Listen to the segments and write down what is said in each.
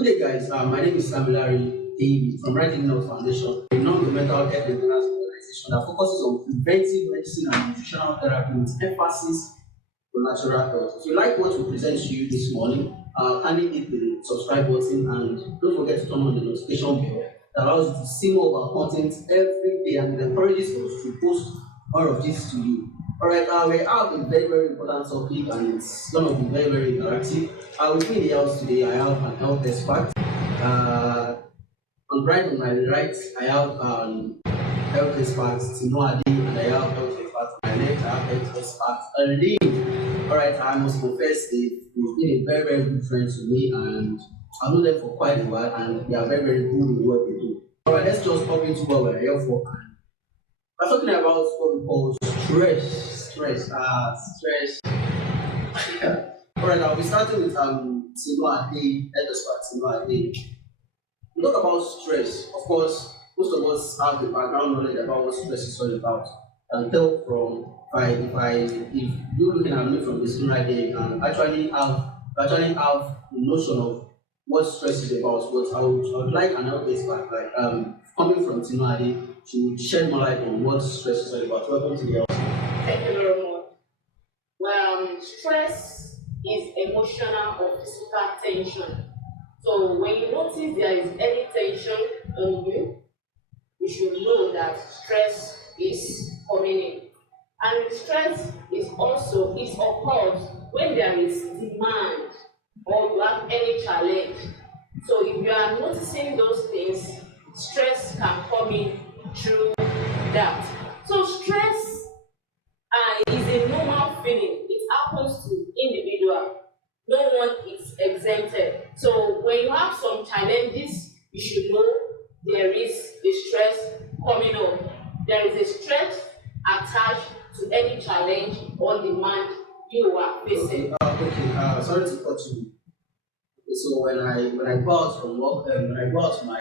Good day, guys. My name is Damilare from RightLiving Health Foundation, a non-governmental health maintenance organization that focuses on preventive medicine and nutritional therapy with emphasis on natural health. If you like what we present to you this morning, kindly hit the subscribe button and don't forget to turn on the notification bell that allows you to see more of our content every day and it encourages us to post more of this to you. Alright, we have a very, very important topic and it's going to be very, very interactive. With me in the house today, I have an health expert. On my right, I have health expert Tinuade, and I have health expert on my left, I have health expert Helen. Alright, I must confess they've been a very, very good friend to me and I know them for quite a while and they are very, very good in what they do. Alright, let's just hop into what we're here for. We're talking about what we call stress. Alright, I'll be starting with Tinuade, health expert Tinuade. We talk about stress. Of course, most of us have the background knowledge about what stress is all about. And tell from if you're looking at me from the screen right there, you can actually have a notion of what stress is about. But I would like an health expert coming from Tinuade to shed more light on what stress is all about. Welcome to the house. Thank you very much. Well, stress is emotional or physical tension. So when you notice there is any tension on you, you should know that stress is coming in. And stress occurs when there is demand or you have any challenge. So if you are noticing those things, stress can come in through that. So stress is a normal feeling. It happens to individual. No one is exempted. So when you have some challenges, you should know there is a stress coming up. There is a stress attached to any challenge or demand you are facing. Sorry to cut you. Okay, so when I go out from work, when I go out to my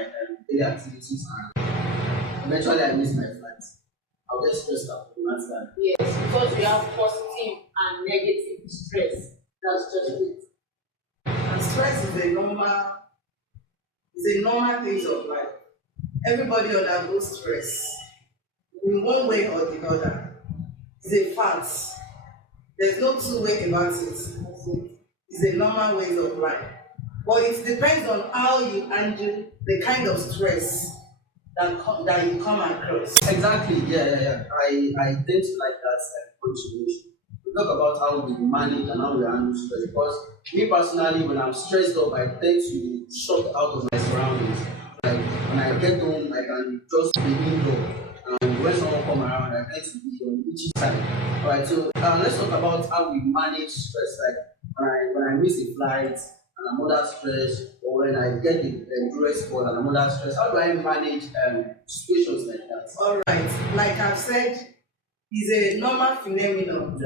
daily activities, and eventually I miss my flight, I'll get stressed out from that side. Yes, because we have positive and negative stress. That's just it. And stress is a normal thing of life. Everybody undergoes stress in one way or the other. It's a fact. There's no two way about it. It's a normal way of life. But it depends on how you handle the kind of stress that you come across. Exactly, yeah. I tend to like that contribution. We talk about how we manage and how we handle stress because me personally, when I'm stressed up, I tend to shut out of my surroundings. Like when I get home, I can just be indoor. And when someone come around, I tend to be on each side. Alright, so let's talk about how we manage stress. Like when I miss a flight and I'm under stress, or when I get the endurance sport and I'm under stress, how do I manage situations like that? Alright, like I've said, it's a normal phenomenon.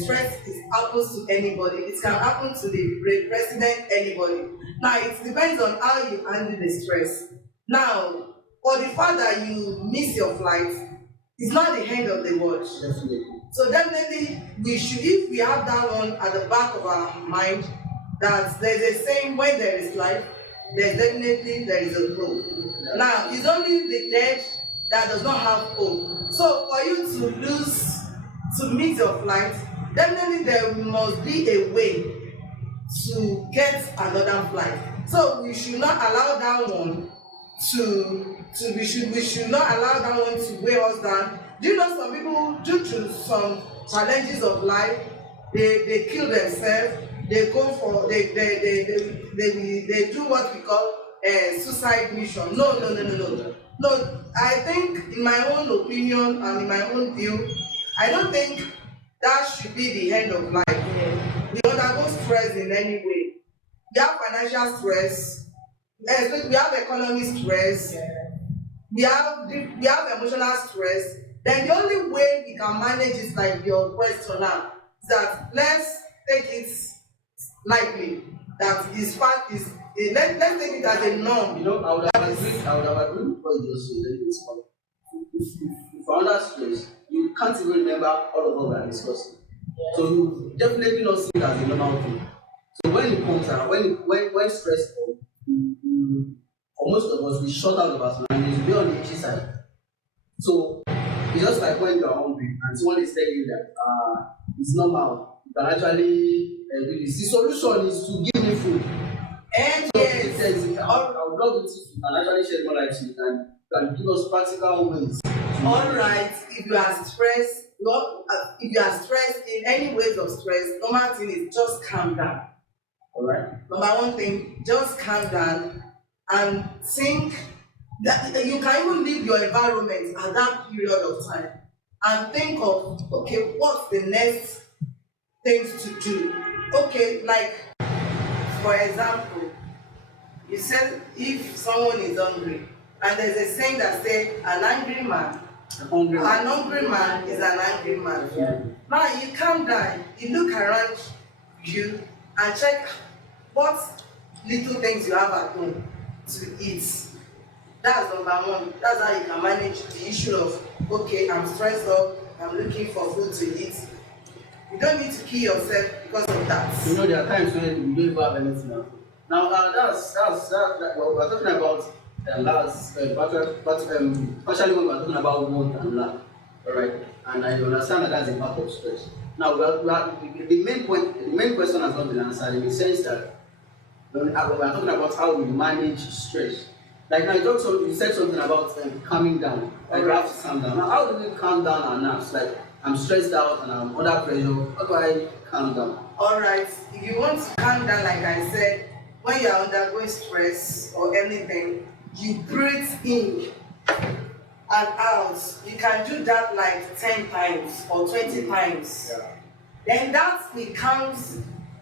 Stress happens to anybody. It can happen to the president, anybody. Now, it depends on how you handle the stress. Now, for the fact that you miss your flight, it's not the end of the world. Definitely. So definitely, if we have that one at the back of our mind, that there's a saying, when there is life, there is a hope. Yeah. Now, it's only the dead that does not have hope. So for you to meet your flight, definitely there must be a way to get another flight. So we should not allow that one we should not allow that one to weigh us down. Do you know some people, due to some challenges of life, they kill themselves, they go for they do what we call a suicide mission. No, I think, in my own opinion and in my own view, I don't think that should be the end of life. We undergo stress in any way. We have financial stress, we have economic stress, we have emotional stress. Then the only way we can manage is like your question now, is that let's take it lightly. That is fact is let's take it as a norm. You know, I would have agreed with what you just said. If you're under stress, you can't even remember all of what we are discussing. So you definitely not see it as a normal thing. So when it comes out, when stress comes, for most of us, we shut out the person and it's be on the itchy side. So it's just like when you are hungry and someone is telling you that it's normal. You can actually do this. The solution is to give me food. And So yes, it says, I would love it if you can actually share more light you can give us practical ways. all right. If you are stressed, if you are stressed in any ways of stress, normal thing is just calm down. All right. Number one thing, just calm down and think that you can even leave your environment at that period of time and think of, okay, what's the next things to do? Okay, like for example, you said if someone is hungry, and there's a saying that says an hungry man is an angry man. Yeah. Now you calm down, you look around you and check what little things you have at home to eat. That's number one. That's how you can manage the issue of, okay, I'm stressed up, I'm looking for food to eat. You don't need to kill yourself because of that. You know, there are times when we don't even have anything else. Now, that's what we're talking about. Partially when we're talking about want and lack, all right. And I understand that that's a part of stress. Now, the main question has not been answered in the sense that when we're talking about how we manage stress. Like now, you said something about calming down. Like we have to calm down. Now, how do we calm down our nerves? Like I'm stressed out and I'm under pressure. How do I calm down? All right. If you want to calm down, like I said, when you are undergoing stress or anything, you breathe in and out. You can do that like 10 times or 20 times. Yeah. Then that becomes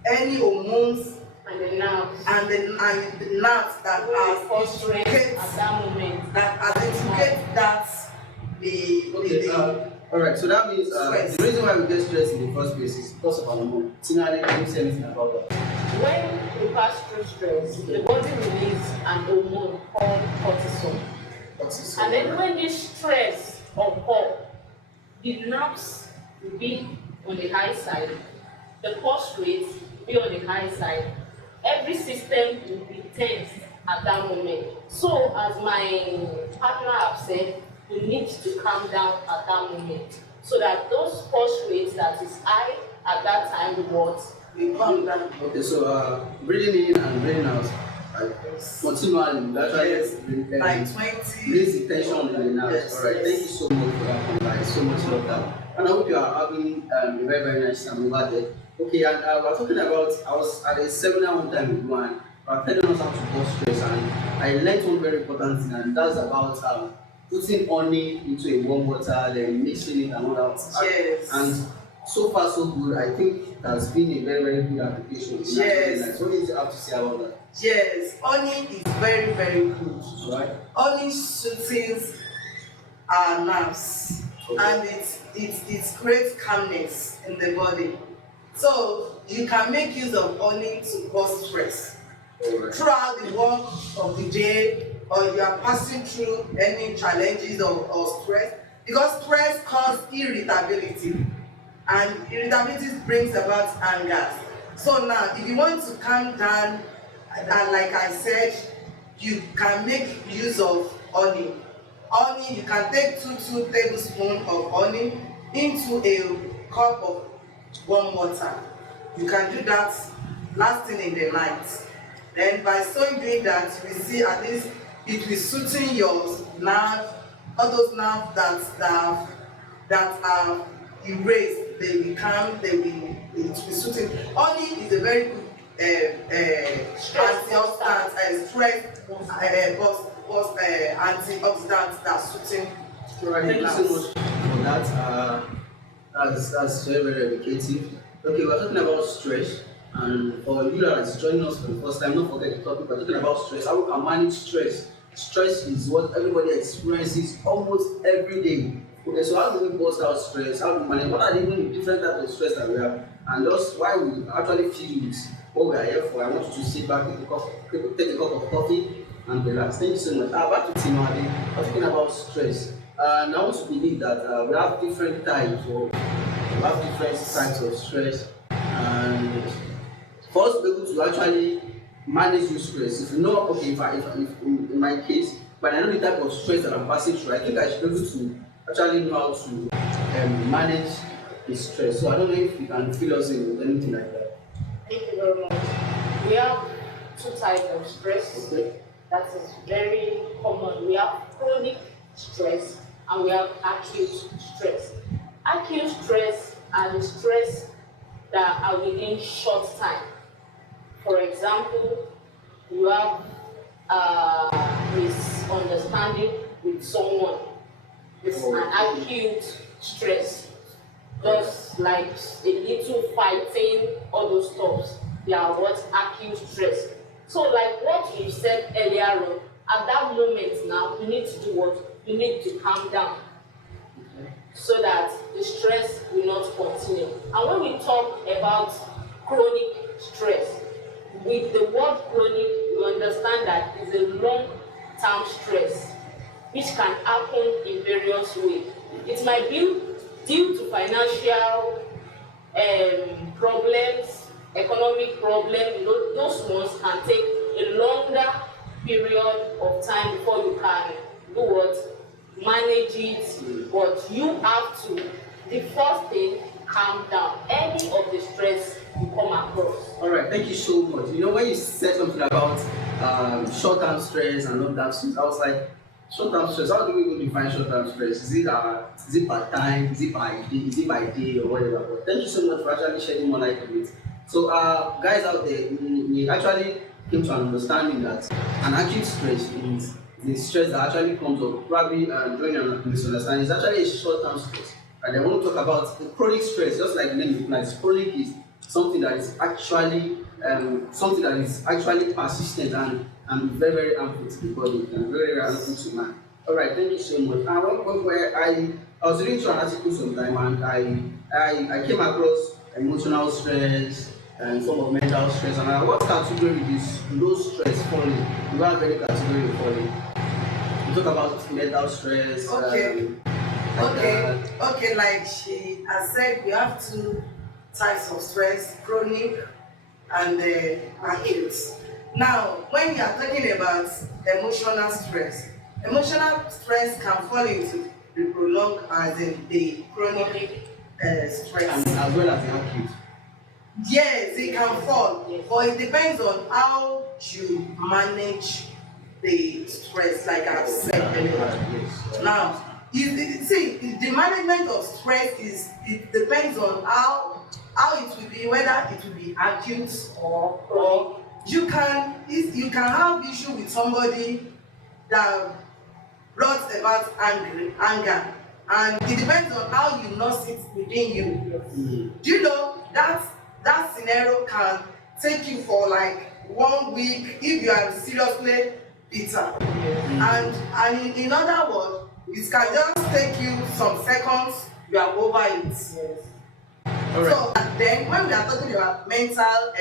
any hormones And the nerves. and the nerves that are frustrated at that moment. that identificate that All right. So that means stress. the reason why we get stressed in the first place is because of our hormone. Tinuade, can you say anything about that? When you pass through stress, the body releases an hormone called cortisol. And then when this stress occurs, the nerves will be on the high side, the pulse rate will be on the high side. Every system will be tense at that moment. So, as my partner have said, you need to calm down at that moment so that those pulse rates that is high at that time will calm down. Okay, so breathing in and breathing out. Continually, actually Like 20. release the tension in the nerves. Yes, All right, yes. thank you so much for that. Guys. So much love that. And I hope you are having a very, very nice time over there. Okay, and we're talking about, I was at a seminar one time with one, we're telling us how to bust stress, and I learned one very important thing, and that's about putting honey into a warm water, then mixing it and all that. Yes. And so far so good. I think it has been a very, very good application. Yes. What do you have to say about that? Yes, honey is very, very good. Right. Honey soothes our nerves, Okay. and it creates calmness in the body. So you can make use of honey to cause stress. Alright. Throughout the work of the day, or you are passing through any challenges or stress, because stress causes irritability, and irritability brings about anger. So now, if you want to calm down, and like I said, you can make use of honey. Honey, you can take two tablespoons of honey into a cup of warm water. You can do that last thing in the night. Then by doing that, you will see at least it will soothe your nerve, all those nerves that are erased, they will calm, it will soothe. Honey is a very good antioxidant, stress antioxidant that soothes. Thank you so much for that. That's very, very educative. Okay, we're talking about stress, and for you that is joining us for the first time, don't forget the topic. We're talking about stress. How we can manage stress. Stress is what everybody experiences almost every day. Okay, so how do we bust out stress? How do we manage? What are even the different types of stress that we have? And just why we actually feel this, what we are here for. I want you to sit back, take a cup of coffee, and relax. Thank you so much. Back to Tinuade. We're talking about stress. And I want to believe that we have different types of stress. And for us to be able to actually manage this stress, if you know, okay, if in my case, but I know the type of stress that I'm passing through, I think I should be able to actually know how to manage the stress. So I don't know if you can fill us in with anything like that. Thank you very much. We have two types of stress. Okay. That is very common. We have chronic stress and we have acute stress. Acute stress are the stress that are within short time. For example, you have misunderstanding with someone. It's an acute stress. Just like a little fighting, all those stuff. They are what acute stress. So like what you said earlier on, at that moment now, you need to do what? You need to calm down so that the stress will not continue. And when we talk about chronic stress, with the word chronic, you understand that it's a long-term stress which can happen in various ways. It might be due to financial problems, economic problems. Those ones can take a longer period of time before you can do what? Manage it. But you have to, the first thing, calm down any of the stress you come across. All right, thank you so much. You know, when you said something about short-term stress and long-term stress, I was like, short-term stress, how do we even define short-term stress? Is it by time? Is it by day? Is it by day or whatever? But thank you so much for actually shedding more light on it. So, guys out there, we actually came to an understanding that an acute stress is the stress that actually comes up probably during a misunderstanding. It's actually a short-term stress. And then when we talk about the chronic stress, just like the name implies, chronic is something that is actually persistent and very, very harmful to the body and very, very harmful to man. All right, thank you so much. And one point where I was reading through an article sometime and I came across emotional stress and form of mental stress, and what category is those stress falling? You have any category falling? We talk about mental stress. Okay. Okay, like she has said, we have two types of stress, chronic and acute. Now, when we are talking about emotional stress can fall into the prolonged as in the chronic stress. And as well as the acute. Yes, it can fall, but it depends on how you manage the stress, like I've said earlier. Yes. Now, the management of stress it depends on how it will be, whether it will be acute or you can have issue with somebody that brought about anger, and it depends on how you nurse it within you. Do you know that scenario can take you for like 1 week if you are seriously bitter, and in other words, it can just take you some seconds, you are over it. Yes. All right. So then when we are talking about mental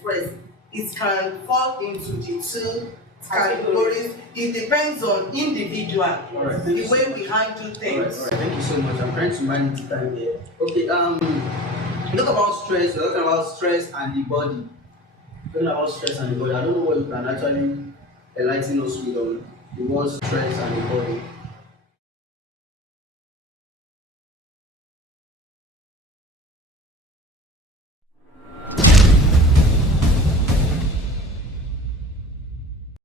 stress, it can fall into the two categories. It depends on individual, Right. the way we handle things. All right. Thank you so much. I'm trying to manage time here. Okay. Look about stress. We're talking about stress and the body. Talking about stress and the body. I don't know what you can actually enlighten us with on the word stress and the body.